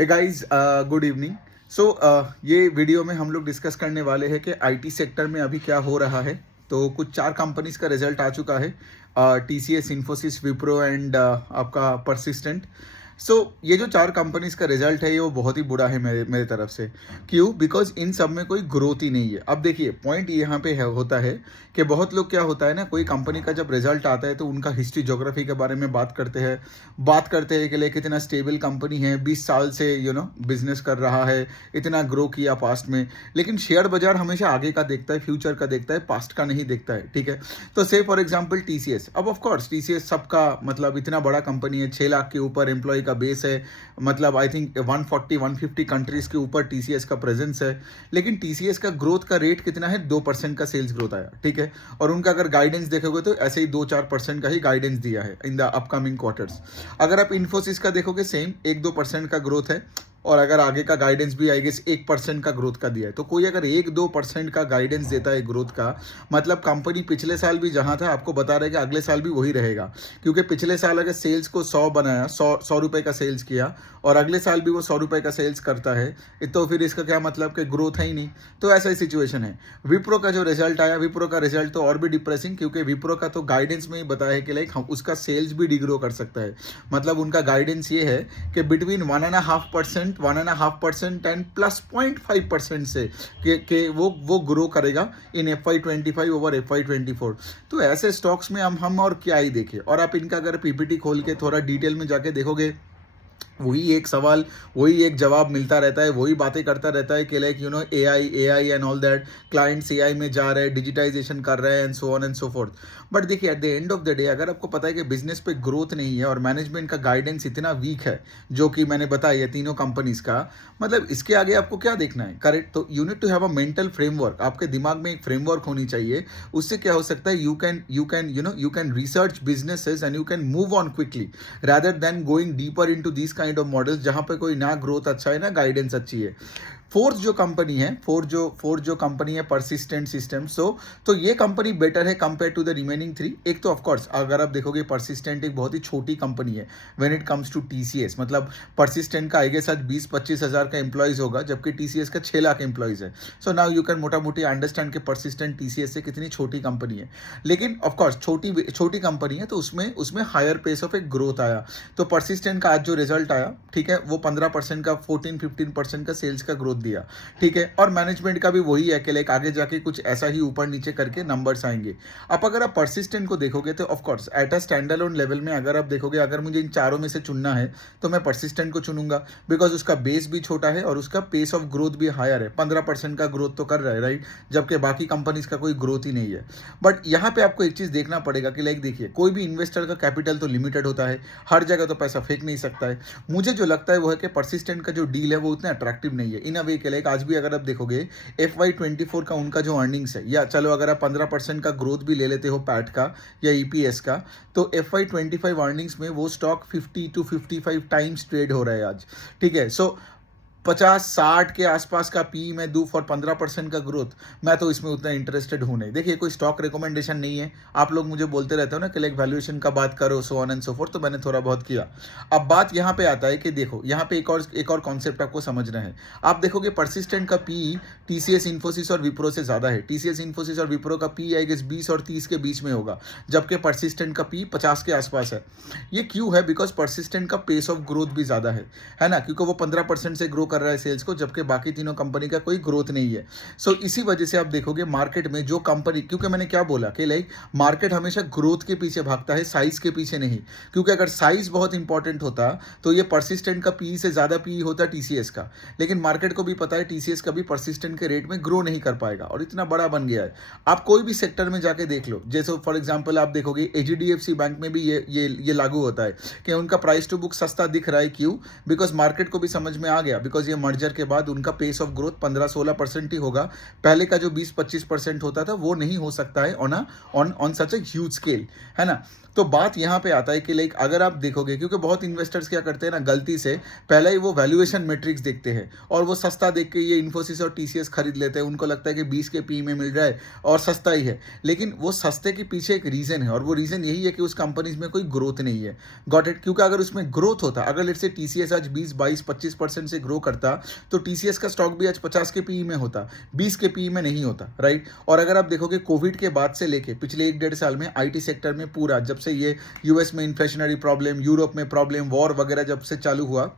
हे guys, good evening. So ये video में हम लोग डिस्कस करने वाले हैं कि आईटी सेक्टर में अभी क्या हो रहा है। तो कुछ 4 कंपनीज का रिजल्ट आ चुका है। टीसीएस, इन्फोसिस, विप्रो एंड आपका परसिस्टेंट। सो ये जो 4 कंपनीज का रिजल्ट है ये वो बहुत ही बुरा है मेरे मेरे तरफ से। क्यों? बिकॉज इन सब में कोई ग्रोथ ही नहीं है। अब देखिए पॉइंट यहाँ पे होता है कि बहुत लोग क्या होता है ना, कोई कंपनी का जब रिजल्ट आता है तो उनका हिस्ट्री ज्योग्राफी के बारे में बात करते हैं कि लाइक इतना स्टेबल कंपनी है, 20 साल से बिजनेस कर रहा है, इतना ग्रो किया पास्ट में। लेकिन शेयर बाजार हमेशा आगे का देखता है, फ्यूचर का देखता है, पास्ट का नहीं देखता है। ठीक है, तो से फॉर एग्जाम्पल टीसीएस। अब ऑफ कोर्स टीसीएस सबका मतलब इतना बड़ा कंपनी है, 6 लाख के ऊपर एम्प्लॉय का बेस है। मतलब आई थिंक 140-150 कंट्रीज के ऊपर टीसीएस का प्रेजेंस है। लेकिन टीसीएस का ग्रोथ का रेट कितना है? 2% का सेल्स ग्रोथ आया। ठीक है, और उनका अगर गाइडेंस देखोगे तो ऐसे ही 2-4% का ही गाइडेंस दिया है इन द अपकमिंग क्वार्टर्स। अगर आप इन्फोसिस का देखोगे सेम 1-2% का ग्रोथ है, और अगर आगे का गाइडेंस भी आई गेस 1% का ग्रोथ का दिया है। तो कोई अगर 1-2% का गाइडेंस देता है ग्रोथ का, मतलब कंपनी पिछले साल भी जहां था आपको बता रहे कि अगले साल भी वही रहेगा। क्योंकि पिछले साल अगर सेल्स को 100 बनाया, 100 रुपए का सेल्स किया, और अगले साल भी वो 100 रुपए का सेल्स करता है, तो फिर इसका क्या मतलब कि ग्रोथ है ही नहीं। तो ऐसा ही सिचुएशन है। विप्रो का जो रिजल्ट आया, विप्रो का रिजल्ट तो और भी डिप्रेसिंग, क्योंकि विप्रो का तो गाइडेंस में ही बताया है कि लाइक हम उसका सेल्स भी डिग्रो कर सकता है। मतलब उनका गाइडेंस ये है कि बिटवीन 1.5% एंड प्लस 0.5% से कि वो ग्रो करेगा इन FY25 ओवर FY24। तो ऐसे स्टॉक्स में हम और क्या ही देखें। और आप इनका अगर पीपीटी खोल के थोड़ा डिटेल में जाके देखोगे, वही एक सवाल, वही एक जवाब मिलता रहता है, वही बातें करता रहता है कि like AI and all that, clients AI में जा रहे हैं, डिजिटाइजेशन कर रहे हैं and so on and so forth. But देखिए at the end of the day अगर आपको पता है कि बिजनेस पे ग्रोथ नहीं है और मैनेजमेंट का गाइडेंस इतना वीक है, जो कि मैंने बताया तीनों कंपनीज का, मतलब इसके आगे आपको क्या देखना है? करेक्ट। तो you need to have a mental framework. आपके दिमाग में एक फ्रेमवर्क होनी चाहिए। उससे क्या हो सकता है, you can research businesses and you can move on quickly rather than going deeper into these kind of models जहां पे कोई ना ग्रोथ अच्छा है ना गाइडेंस अच्छी है। फोर्थ जो कंपनी है परसिस्टेंट सिस्टम। तो ये कंपनी बेटर है कंपेयर टू द रिमेनिंग 3। एक तो ऑफकोर्स अगर आप देखोगे परसिस्टेंट एक बहुत ही छोटी कंपनी है when it comes to TCS. मतलब परसिस्टेंट का आई गेस आज 20-25 हज़ार का एम्प्लॉयज होगा, जबकि टीसीएस का 6 लाख एम्प्लॉयज है। सो नाउ यू कैन मोटा मोटी अंडरस्टैंड कि परसिस्टेंट टीसीएस से कितनी छोटी कंपनी है। लेकिन ऑफकोर्स छोटी कंपनी है तो उसमें हायर पेस ऑफ एक ग्रोथ आया। तो परसिस्टेंट का आज जो रिजल्ट आया, ठीक है, वो 15% का 14-15% का सेल्स का ग्रोथ दिया। ठीक है, और मैनेजमेंट का भी वही है कि लाइक आगे जाके कुछ ऐसा ही ऊपर नीचे करके नंबर्स आएंगे। अब अगर आप परसिस्टेंट को देखोगे तो of course at a stand alone level में अगर आप देखोगे, अगर मुझे इन चारों में से चुनना है तो मैं परसिस्टेंट को चुनूंगा। बिकॉज उसका बेस भी छोटा है और उसका पेस ऑफ ग्रोथ भी हायर है। 15% का ग्रोथ तो कर रहा है, राइट, जबकि बाकी कंपनीज का कोई ग्रोथ ही नहीं है। बट यहाँ पे आपको एक चीज देखना पड़ेगा कि लाइक देखिए, कोई भी इन्वेस्टर का कैपिटल तो लिमिटेड होता है, हर जगह तो पैसा फेंक नहीं सकता है। मुझे जो लगता है वो है कि परसिस्टेंट का जो डील है वो उतना अट्रैक्टिव नहीं है इन अ वे के लाइक आज भी अगर आप देखोगे FY24 का उनका जो अर्निंग्स है, या चलो अगर आप 15% का ग्रोथ भी ले लेते हो पैट का या ईपीएस का, तो FY25 अर्निंग्स में वो स्टॉक 50-55 टाइम्स ट्रेड हो रहा है आज। ठीक है, सो 50-60 के आसपास का पी मैं दूँ फॉर 15% का ग्रोथ, मैं तो इसमें उतना इंटरेस्टेड हूँ नहीं। देखिए कोई स्टॉक रिकमेंडेशन नहीं है, आप लोग मुझे बोलते रहते हो ना कि लाइक वैल्यूएशन का बात करो, सो ऑन एंड सो फोर्थ, तो मैंने थोड़ा बहुत किया। अब बात यहाँ पे आता है कि देखो यहाँ पे एक और कॉन्सेप्ट आपको समझना है। आप देखोगे परसिस्टेंट का पी टीसीएस, इन्फोसिस और विप्रो से ज़्यादा है। टीसीएस, इन्फोसिस और विप्रो का पी आई गेस 20 और 30 के बीच में होगा, जबकि परसिस्टेंट का पी 50 के आसपास है। ये क्यों है? बिकॉज परसिस्टेंट का पेस ऑफ ग्रोथ भी ज़्यादा है ना, क्योंकि वो 15% से ग्रो कर रहा है सेल्स को, जबकि बाकी तीनों कंपनी का कोई ग्रोथ नहीं है। सो इसी वजह से आप देखोगे मार्केट में जो कंपनी, क्योंकि मैंने क्या बोला कि लाइक मार्केट हमेशा ग्रोथ के पीछे भागता है, साइज के पीछे नहीं। क्योंकि अगर साइज बहुत इंपॉर्टेंट होता तो ये परसिस्टेंट का पी से ज़्यादा पी होता टीसीएस का। लेकिन मार्केट को भी पता है टीसीएस कभी परसिस्टेंट के रेट में ग्रो नहीं कर पाएगा और इतना बड़ा बन गया है। आप कोई भी सेक्टर में जाके देख लो, जैसे फॉर एग्जाम्पल आप देखोगे एचडीएफसी बैंक में भी ये लागू होता है कि उनका प्राइस टू बुक सस्ता दिख रहा है। क्यों? बिकॉज मार्केट को भी समझ में आ गया, बिकॉज बिकॉज ये मर्जर के बाद उनका पेस ऑफ ग्रोथ 15-16% ही होगा। पहले का जो 20-25% होता था वो नहीं हो सकता है on such a huge scale, है ना। तो बात यहाँ पे आता है कि लाइक अगर आप देखोगे, क्योंकि बहुत इन्वेस्टर्स क्या करते हैं ना, गलती से पहले ही वो वैल्यूएशन मैट्रिक्स देखते हैं और वो सस्ता देख के ये इन्फोसिस और टीसीएस खरीद लेते हैं। उनको लगता है कि 20 के पी में मिल रहा है और सस्ता ही है, लेकिन वो सस्ते के पीछे एक रीज़न है और वो रीज़न यही है कि उस कंपनीज में कोई ग्रोथ नहीं है। Got it? क्योंकि अगर उसमें ग्रोथ होता, अगर लेट्स से टीसीएस आज 20-22-25% से ग्रो करता तो टीसीएस का स्टॉक भी आज 50 के पी में होता, 20 के पी में नहीं होता, राइट। और अगर आप देखोगे कोविड के बाद से लेके पिछले 1-1.5 साल में आईटी सेक्टर में पूरा, जब से ये यूएस में इन्फ्लेशनरी प्रॉब्लम, यूरोप में प्रॉब्लम, वॉर वगैरह जब से चालू हुआ,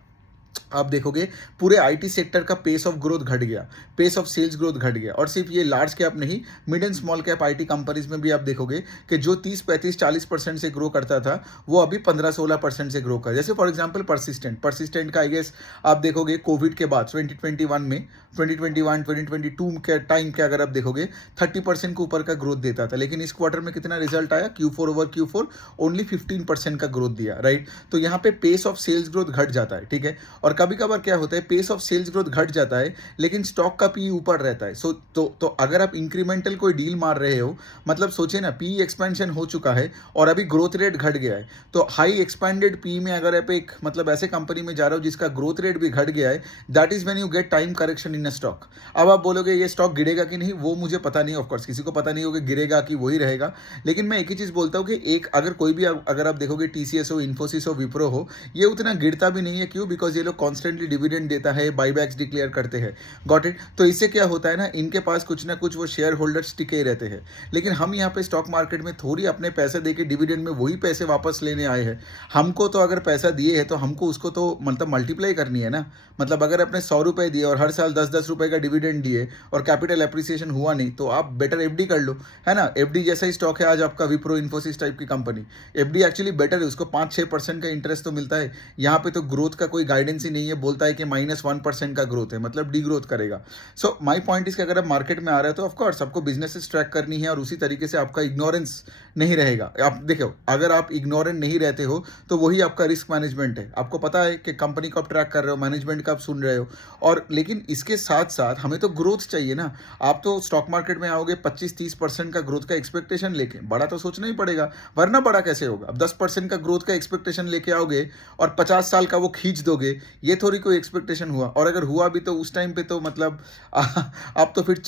आप देखोगे पूरे आईटी सेक्टर का पेस ऑफ ग्रोथ घट गया, पेस ऑफ सेल्स ग्रोथ घट गया। और सिर्फ ये लार्ज कैप नहीं, mid and small cap IT companies में भी आप देखोगे कि जो 30-35-40% से ग्रो करता था वो अभी 15-16% से ग्रो कर। जैसे फॉर एग्जांपल परसिस्टेंट का आई गेस आप देखोगे कोविड के बाद 2021 में, 2022 के टाइम के अगर आप देखोगे 30% के ऊपर का ग्रोथ देता था, लेकिन इस क्वार्टर में कितना रिजल्ट आया, Q4 ओवर Q4 ओनली 15% का ग्रोथ दिया, राइट। तो यहाँ पे पेस ऑफ सेल्स ग्रोथ घट जाता है, ठीक है। और कभी कभार क्या होता है, पेस ऑफ सेल्स ग्रोथ घट जाता है लेकिन स्टॉक का पी ऊपर रहता है। तो अगर आप इंक्रीमेंटल कोई डील मार रहे हो, मतलब सोचिए ना, पी एक्सपेंशन हो चुका है और अभी ग्रोथ रेट घट गया है, तो हाई एक्सपेंडेड पी में अगर आप एक मतलब ऐसे कंपनी में जा रहे हो जिसका ग्रोथ रेट भी घट गया है, that is when you get time correction in a stock. अब आप बोलोगे ये स्टॉक गिरेगा कि नहीं, वो मुझे पता नहीं, ऑफकोर्स किसी को पता नहीं होगा गिरेगा कि वही रहेगा, लेकिन मैं एक ही चीज़ बोलता हूँ कि एक अगर कोई भी अगर आप देखोगे टीसीएस हो, इन्फोसिस हो, विप्रो हो, ये उतना गिरता भी नहीं है। क्यों? बिकॉज ये लोग कॉन्स्टेंटली डिविडेंड देता है, बाईबैक्स डिक्लेयर करते हैं, गॉट इट। तो इससे क्या होता है ना, इनके पास कुछ ना कुछ वो शेयर होल्डर्स टिके ही रहते हैं। लेकिन हम यहाँ पे स्टॉक मार्केट में थोड़ी अपने पैसे देके डिविडेंड में वही पैसे वापस लेने आए हैं। हमको तो अगर पैसा दिए है तो हमको उसको तो मतलब मल्टीप्लाई करनी है ना। मतलब अगर अपने 100 रुपये दिए और हर साल 10-10 रुपये का डिविडेंड दिए और कैपिटल एप्रिसिएशन हुआ नहीं, तो आप बेटर एफडी कर लो, है ना। एफडी जैसा ही स्टॉक है आज आपका विप्रो, इन्फोसिस टाइप की कंपनी। एफडी एक्चुअली बेटर है, उसको 5-6% का इंटरेस्ट तो मिलता है। यहाँ पे तो ग्रोथ का कोई गाइडेंस ही नहीं है, बोलता है कि -1% का ग्रोथ है, मतलब डी ग्रोथ करेगा। सो माई पॉइंट इज कि अगर आप मार्केट में आ रहे हो तो ऑफकोर्स आपको बिजनेसेस ट्रैक करनी है और उसी तरीके से आपका इग्नोरेंस नहीं रहेगा। आप देखो, अगर आप इग्नोरेंट नहीं रहते हो तो वही आपका रिस्क मैनेजमेंट है। आपको पता है कि कंपनी को आप ट्रैक कर रहे हो, मैनेजमेंट का आप सुन रहे हो, और लेकिन इसके साथ साथ हमें तो ग्रोथ चाहिए ना। आप तो स्टॉक मार्केट में आओगे 25-30% का ग्रोथ का एक्सपेक्टेशन लेके, बड़ा तो सोचना ही पड़ेगा, वरना बड़ा कैसे होगा। अब 10% का ग्रोथ का एक्सपेक्टेशन लेके आओगे और 50 साल का वो खींच दोगे, ये थोड़ी कोई एक्सपेक्टेशन हुआ। और अगर हुआ भी तो उस टाइम पे तो मतलब आप तो फिर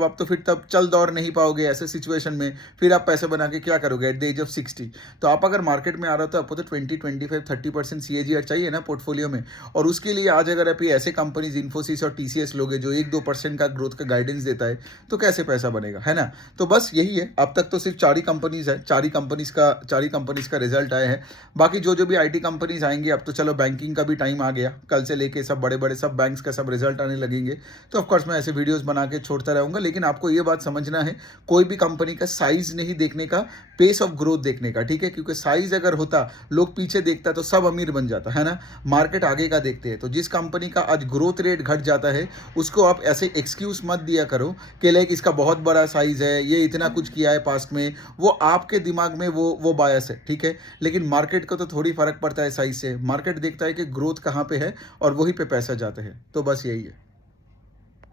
आप तो फिर तब चल दौड़ नहीं पाओगे ऐसे सिचुएशन में, फिर आप पैसे बना के क्या करोगे एट द एज ऑफ 60। तो आप अगर मार्केट में आ रहे हो तो आपको तो 20-25-30% CAGR चाहिए ना पोर्टफोलियो में। और उसके लिए आज अगर आप ये ऐसे कंपनीज इन्फोसिस और TCS लोगे जो 1-2% का ग्रोथ का गाइडेंस देता है, तो कैसे पैसा बनेगा, है ना। तो बस यही है, अब तक तो सिर्फ 4 ही कंपनीज है, 4 ही कंपनीज का रिजल्ट आए हैं। बाकी जो भी IT कंपनीज आएंगी, अब तो चलो बैंकिंग का भी टाइम आ गया, कल से लेके सब बड़े बड़े सब बैंक्स का सब रिजल्ट आने लगेंगे। तो ऑफकोर्स मैं ऐसे वीडियोस बना के छोड़ता रहूँगा, लेकिन आपको ये बात समझना है, कोई भी कंपनी का साइज नहीं देखने का, पेस ऑफ ग्रोथ देखने का, ठीक है। क्योंकि साइज अगर होता, लोग पीछे देखता तो सब अमीर बन जाता, है ना। मार्केट आगे का देखते हैं, तो जिस कंपनी का आज ग्रोथ रेट घट जाता है उसको आप ऐसे एक्सक्यूज मत दिया करो कि लाइक इसका बहुत बड़ा साइज है, ये इतना कुछ किया है पास्ट में। वो आपके दिमाग में वो बायस है, ठीक है। लेकिन मार्केट को तो थोड़ी फर्क पड़ता है साइज से। मार्केट देखता है कि ग्रोथ कहाँ पे है और वहीं पे पैसा जाता है। तो बस यही है।